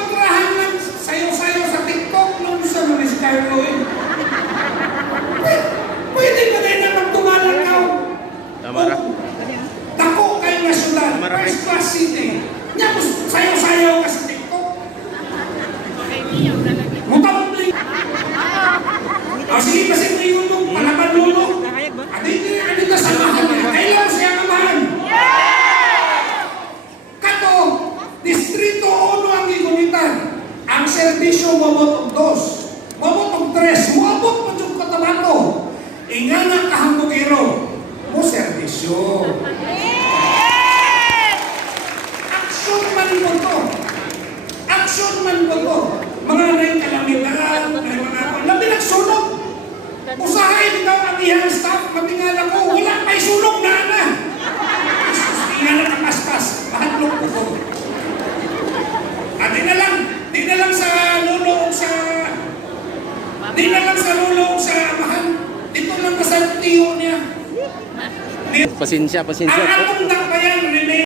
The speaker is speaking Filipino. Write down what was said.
kontrahan lang sayo-sayo sa TikTok nung sa Luis Carlo eh. Pwede ba rin na magtumalangaw? Tama ra. Dako kayo na syudad, first class city. Nya mo sayo-sayo ka sa TikTok. Mutabling. Sige kasi mo yung palaban lulo. Adi ka sa mahal niya. Kailan siya kamahan? Kato, Distrito 1 ang gigulitan. Ang serbisyo mabot og 2. Mabot og 3. Mabot mo yung katabato. Ingana ka hambugero. Mo serbisyo. Aksyon man mo to. Aksyon man mo to. Mga nang kalamitan, mga labi nagsunog. Usahay ikaw ang iyang staff, matingala ko, wala may sunog na na. Tingala ka paspas, mahatlong ko ko. At di na lang sa lulong sa, di na lang sa lulong sa mahal. Dito lang ka sa tiyo niya. Pasensya Ang atong dakbayan,